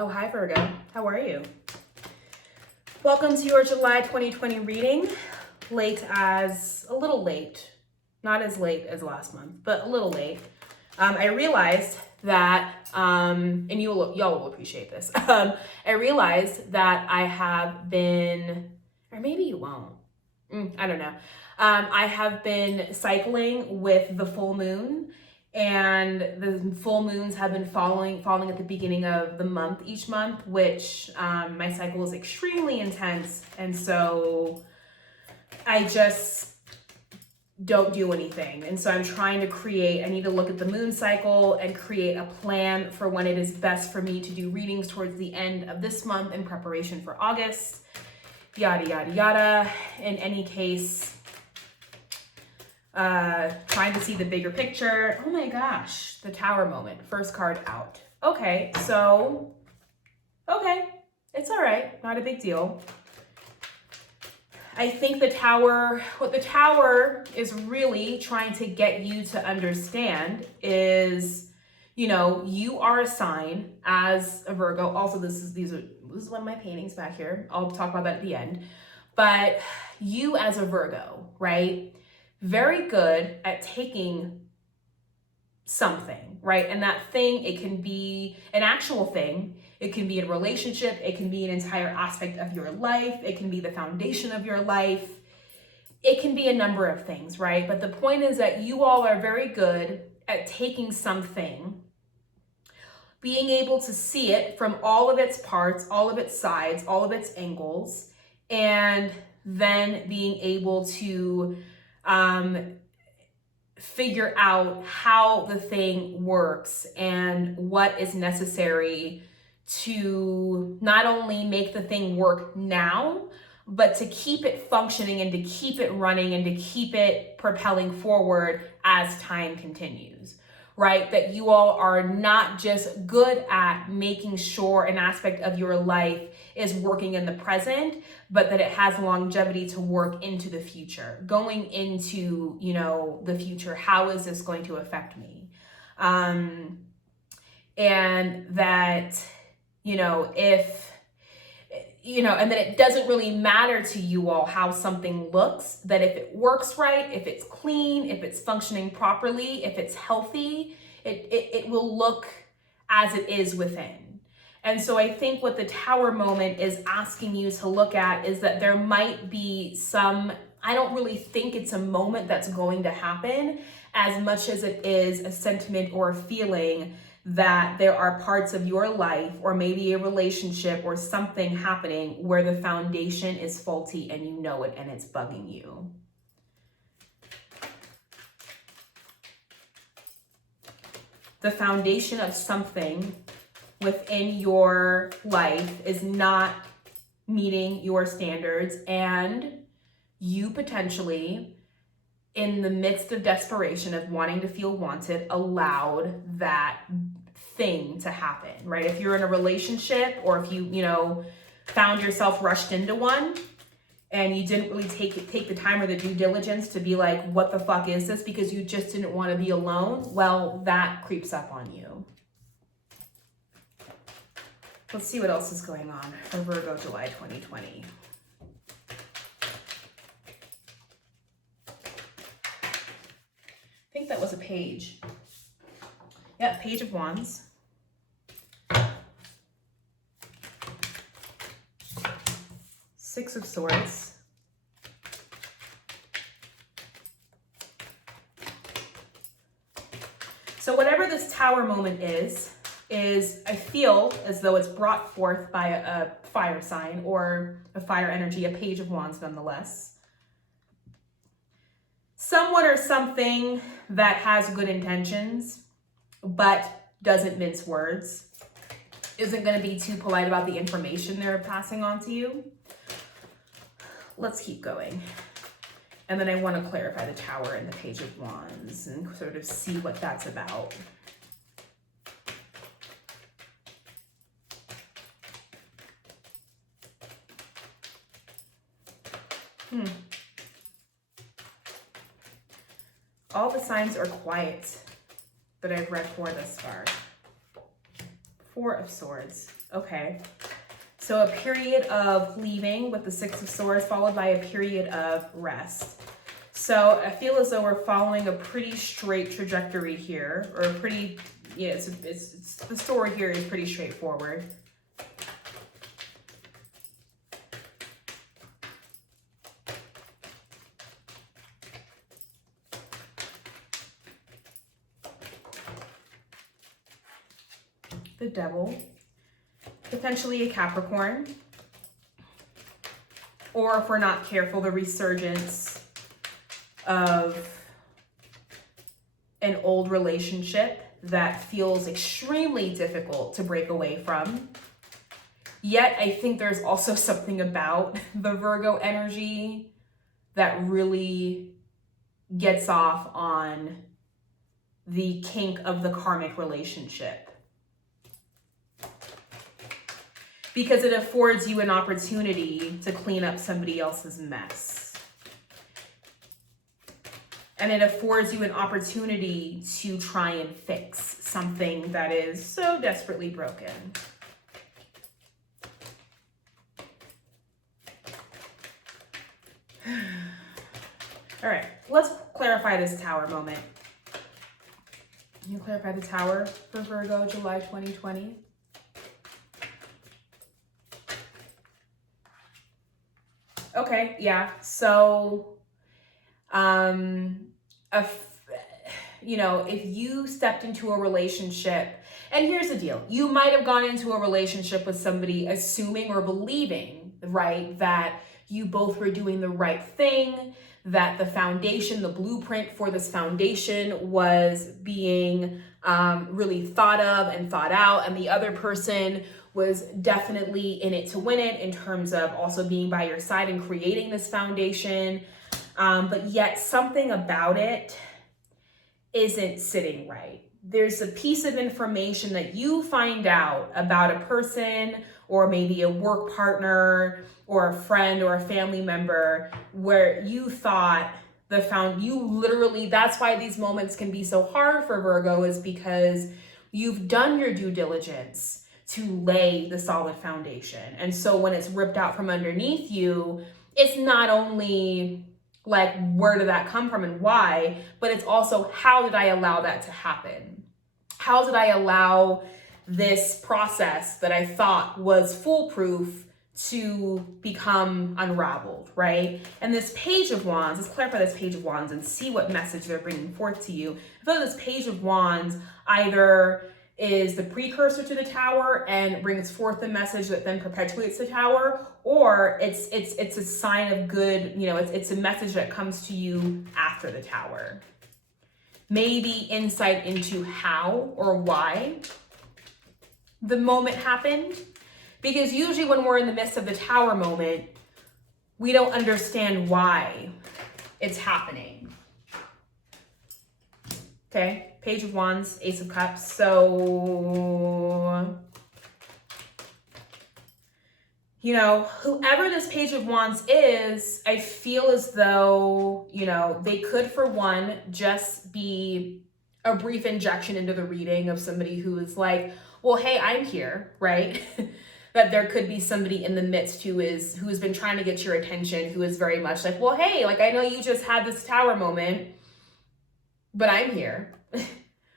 Oh, hi Virgo. How are you? Welcome to your July 2020 reading. A little late. Not as late as last month, but a little late. I realized that, and y'all will appreciate this. I realized that I have been, or maybe you won't. I don't know. I have been cycling with the full moon, and the full moons have been falling at the beginning of the month each month, which my cycle is extremely intense, and so I just don't do anything. And so I'm trying to I need to look at the moon cycle and create a plan for when it is best for me to do readings towards the end of this month in preparation for August, yada, yada, yada. In any case, trying to see the bigger picture. Oh my gosh, the Tower moment, first card out. Okay, it's all right, not a big deal. I think what the Tower is really trying to get you to understand is, you are a sign as a Virgo. Also, this is one of my paintings back here. I'll talk about that at the end. But you as a Virgo, right? Very good at taking something, right? And that thing, it can be an actual thing. It can be a relationship. It can be an entire aspect of your life. It can be the foundation of your life. It can be a number of things, right? But the point is that you all are very good at taking something, being able to see it from all of its parts, all of its sides, all of its angles, and then being able to figure out how the thing works and what is necessary to not only make the thing work now, but to keep it functioning and to keep it running and to keep it propelling forward as time continues, right? That you all are not just good at making sure an aspect of your life is working in the present, but that it has longevity to work into the future. Going into, the future, how is this going to affect me? And that, and that it doesn't really matter to you all how something looks, that if it works right, if it's clean, if it's functioning properly, if it's healthy, it will look as it is within. And so I think what the Tower moment is asking you to look at is that there might be I don't really think it's a moment that's going to happen as much as it is a sentiment or a feeling that there are parts of your life or maybe a relationship or something happening where the foundation is faulty and you know it and it's bugging you. The foundation of something within your life is not meeting your standards, and you potentially, in the midst of desperation of wanting to feel wanted, allowed that thing to happen, right? If you're in a relationship or if you, found yourself rushed into one and you didn't really take the time or the due diligence to be like, what the fuck is this? Because you just didn't want to be alone. Well, that creeps up on you. Let's see what else is going on for Virgo July 2020. I think that was a page. Yep, Page of Wands. Six of Swords. So whatever this Tower moment is I feel as though it's brought forth by a fire sign or a fire energy, a Page of Wands nonetheless. Someone or something that has good intentions, but doesn't mince words, isn't going to be too polite about the information they're passing on to you. Let's keep going. And then I want to clarify the Tower and the Page of Wands and sort of see what that's about. All the signs are quiet that I've read for thus far. Four of Swords. Okay. So a period of leaving with the Six of Swords followed by a period of rest. So I feel as though we're following a pretty straight trajectory here, or a pretty, yeah, it's the story here is pretty straightforward. The Devil, potentially a Capricorn, or if we're not careful, the resurgence of an old relationship that feels extremely difficult to break away from. Yet I think there's also something about the Virgo energy that really gets off on the kink of the karmic relationship, because it affords you an opportunity to clean up somebody else's mess. And it affords you an opportunity to try and fix something that is so desperately broken. All right, let's clarify this Tower moment. Can you clarify the Tower for Virgo, July 2020? Okay, yeah. So, if you stepped into a relationship, and here's the deal, you might have gone into a relationship with somebody assuming or believing, right, that you both were doing the right thing, that the foundation, the blueprint for this foundation was being really thought of and thought out, and the other person was definitely in it to win it in terms of also being by your side and creating this foundation. But yet something about it isn't sitting right. There's a piece of information that you find out about a person, or maybe a work partner or a friend or a family member, where you thought that's why these moments can be so hard for Virgo, is because you've done your due diligence to lay the solid foundation. And so when it's ripped out from underneath you, it's not only like, where did that come from and why, but it's also, how did I allow that to happen? How did I allow this process that I thought was foolproof to become unraveled, right? And this Page of Wands, let's clarify this Page of Wands and see what message they're bringing forth to you. I feel like this Page of Wands either is the precursor to the Tower and brings forth the message that then perpetuates the Tower, or it's a sign of good, it's a message that comes to you after the Tower. Maybe insight into how or why the moment happened, because usually when we're in the midst of the Tower moment, we don't understand why it's happening. Okay, Page of Wands, Ace of Cups. So, whoever this Page of Wands is, I feel as though, they could, for one, just be a brief injection into the reading of somebody who is like, well, hey, I'm here, right? That there could be somebody in the midst who's been trying to get your attention, who is very much like, well, hey, like, I know you just had this Tower moment, but I'm here.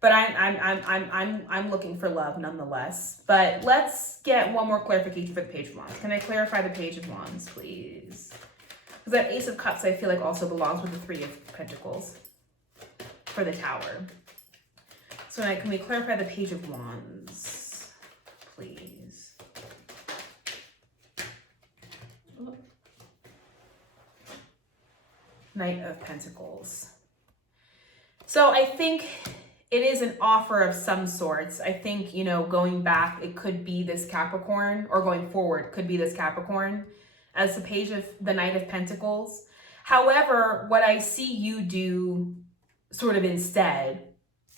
But I'm looking for love nonetheless. But let's get one more clarification for the Page of Wands. Can I clarify the Page of Wands, please? Because that Ace of Cups, I feel like, also belongs with the Three of Pentacles for the Tower. So can we clarify the Page of Wands, please? Knight of Pentacles. So I think it is an offer of some sorts. I think, going back, it could be this Capricorn, or going forward, could be this Capricorn as the Knight of Pentacles. However, what I see you do sort of instead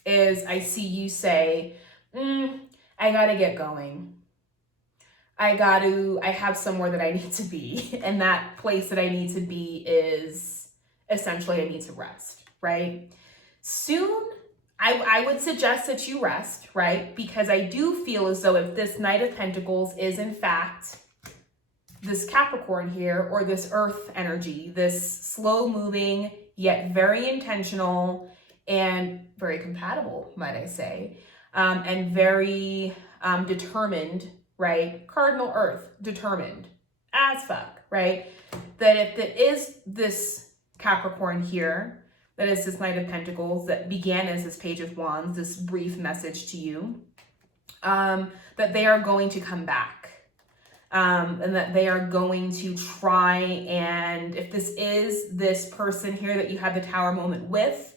is I see you say, I gotta get going. I have somewhere that I need to be. And that place that I need to be is essentially I need to rest, right? Soon, I would suggest that you rest, right? Because I do feel as though if this Knight of Pentacles is in fact this Capricorn here, or this earth energy, this slow moving, yet very intentional and very compatible, might I say, and very determined, right? Cardinal earth, determined as fuck, right? That if it is this Capricorn here, that is this Knight of Pentacles that began as this Page of Wands, this brief message to you, that they are going to come back. And that they are going to try, and if this is this person here that you had the Tower moment with,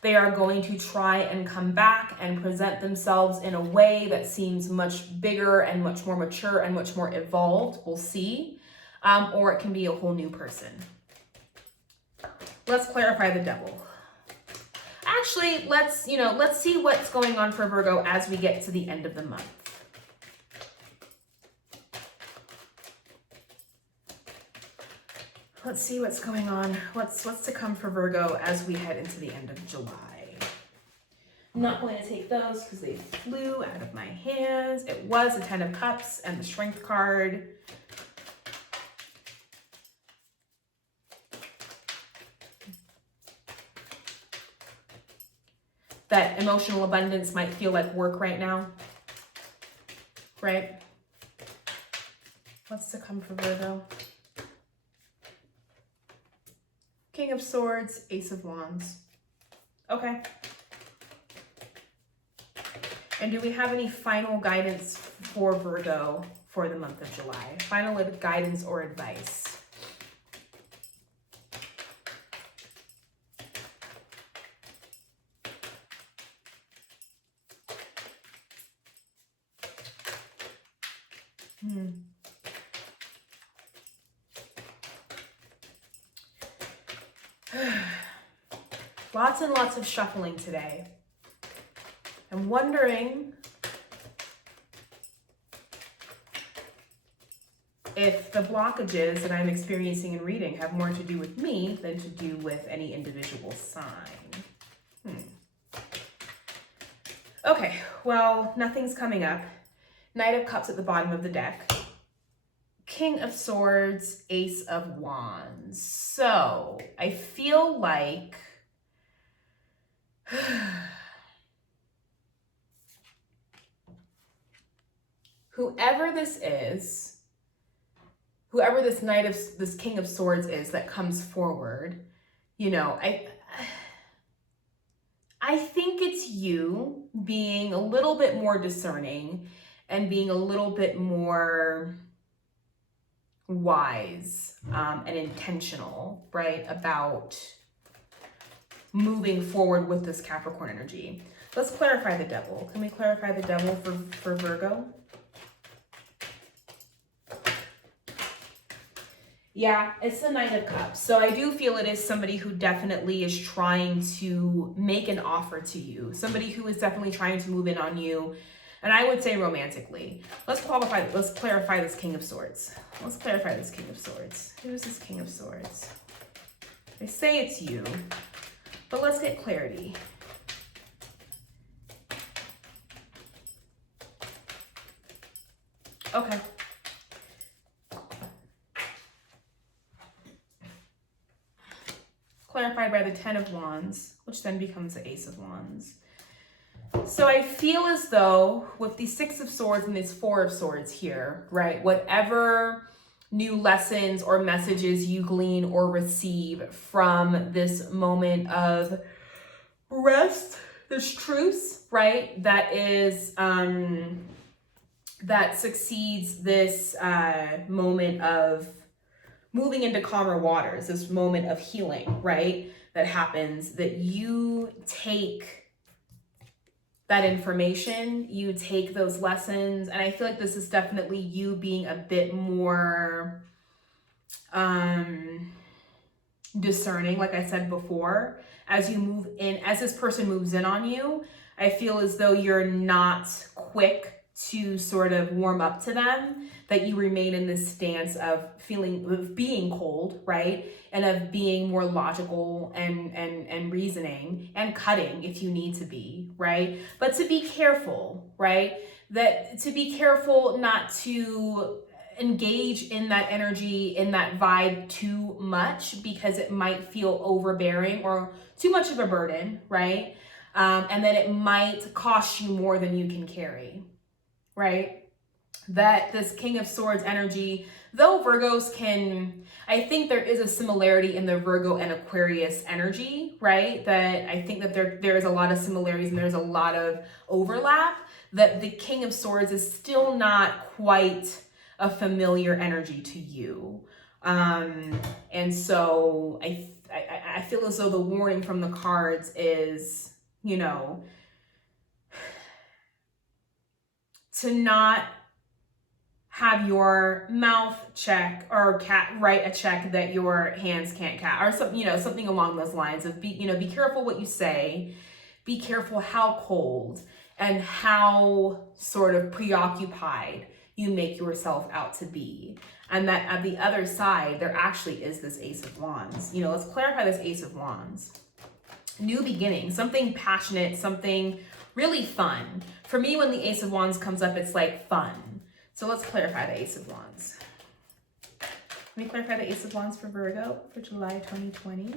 they are going to try and come back and present themselves in a way that seems much bigger and much more mature and much more evolved. We'll see. Or it can be a whole new person. Let's clarify the Devil. Actually, let's see what's going on for Virgo as we get to the end of the month. Let's see what's going on. What's to come for Virgo as we head into the end of July. I'm not going to take those because they flew out of my hands. It was a 10 of Cups and the Strength card. That emotional abundance might feel like work right now, right? What's to come for Virgo? King of Swords, Ace of Wands. Okay. And do we have any final guidance for Virgo for the month of July? Final guidance or advice? Lots and lots of shuffling today. I'm wondering if the blockages that I'm experiencing in reading have more to do with me than to do with any individual sign. Okay, well, nothing's coming up. Knight of Cups at the bottom of the deck. King of Swords, Ace of Wands. So I feel like whoever this is, whoever this this King of Swords is that comes forward, you know, I think it's you being a little bit more discerning and being a little bit more wise and intentional, right, about moving forward with this Capricorn energy. Let's clarify the Devil. Can we clarify the Devil for Virgo? Yeah, it's the Knight of Cups. So I do feel it is somebody who definitely is trying to make an offer to you. Somebody who is definitely trying to move in on you. And I would say romantically. Let's clarify this King of Swords. Let's clarify this King of Swords. Who is this King of Swords? They say it's you, but let's get clarity. Okay. Clarified by the 10 of Wands, which then becomes the Ace of Wands. So I feel as though with the 6 of Swords and this 4 of Swords here, right, whatever new lessons or messages you glean or receive from this moment of rest, this truce, right, that is, that succeeds this moment of moving into calmer waters, this moment of healing, right, that happens, that you take that information, you take those lessons, and I feel like this is definitely you being a bit more discerning, like I said before, as you move in, as this person moves in on you. I feel as though you're not quick to sort of warm up to them, that you remain in this stance of being cold, right? And of being more logical and reasoning and cutting if you need to be, right? But to be careful, right? That to be careful not to engage in that energy, in that vibe too much, because it might feel overbearing or too much of a burden, right? And then it might cost you more than you can carry, right? That this King of Swords energy, though Virgos can, I think there is a similarity in the Virgo and Aquarius energy, right? That I think that there is a lot of similarities and there's a lot of overlap, that the King of Swords is still not quite a familiar energy to you. And so I feel as though the warning from the cards is, you know, to not have your mouth check or write a check that your hands can't catch, or something, you know, something along those lines of be careful what you say, be careful how cold and how sort of preoccupied you make yourself out to be. And that at the other side, there actually is this Ace of Wands. You know, let's clarify this Ace of Wands. New beginning, something passionate, something really fun. For me, when the Ace of Wands comes up, it's like fun. So let's clarify the Ace of Wands. Let me clarify the Ace of Wands for Virgo for July 2020.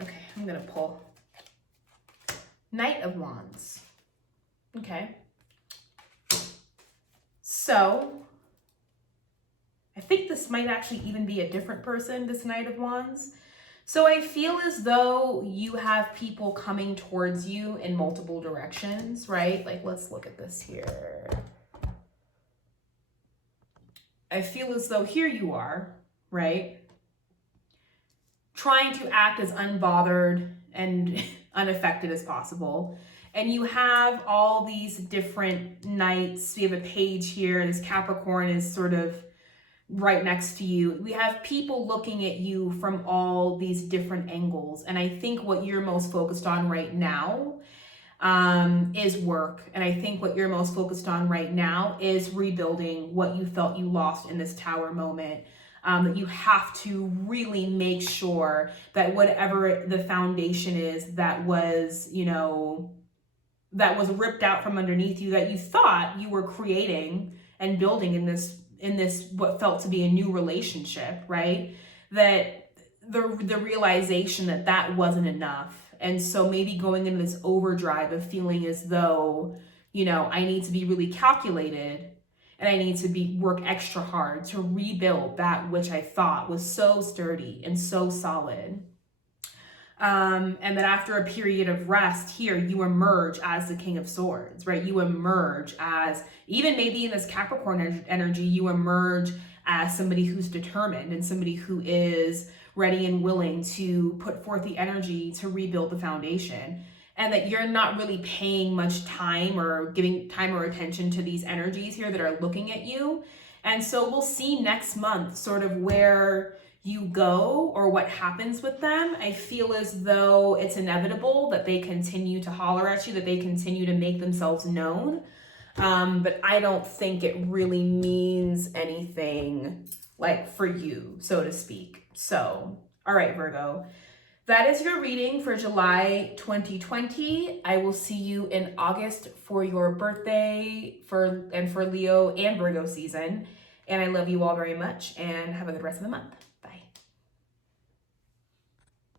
Okay, I'm gonna pull Knight of Wands. Okay. So I think this might actually even be a different person, this Knight of Wands. So I feel as though you have people coming towards you in multiple directions, right? Like, let's look at this here. I feel as though here you are, right? Trying to act as unbothered and unaffected as possible. And you have all these different knights. We have a page here. This Capricorn is sort of right next to you. We have people looking at you from all these different angles. And I think what you're most focused on right now is work. And I think what you're most focused on right now is rebuilding what you felt you lost in this Tower moment. That you have to really make sure that whatever the foundation is that was, you know, that was ripped out from underneath you, that you thought you were creating and building in this what felt to be a new relationship, right? That the realization that that wasn't enough. And so maybe going into this overdrive of feeling as though, you know, I need to be really calculated and I need to work extra hard to rebuild that which I thought was so sturdy and so solid. And that after a period of rest here, you emerge as the King of Swords, right? You emerge as, even maybe in this Capricorn energy, you emerge as somebody who's determined and somebody who is ready and willing to put forth the energy to rebuild the foundation. And that you're not really paying much time or giving time or attention to these energies here that are looking at you. And so we'll see next month sort of where you go or what happens with them. I feel as though it's inevitable that they continue to holler at you, that they continue to make themselves known. But I don't think it really means anything like for you, so to speak. So, all right, Virgo, that is your reading for July 2020. I will see you in August for your birthday for Leo and Virgo season. And I love you all very much and have a good rest of the month. Bye.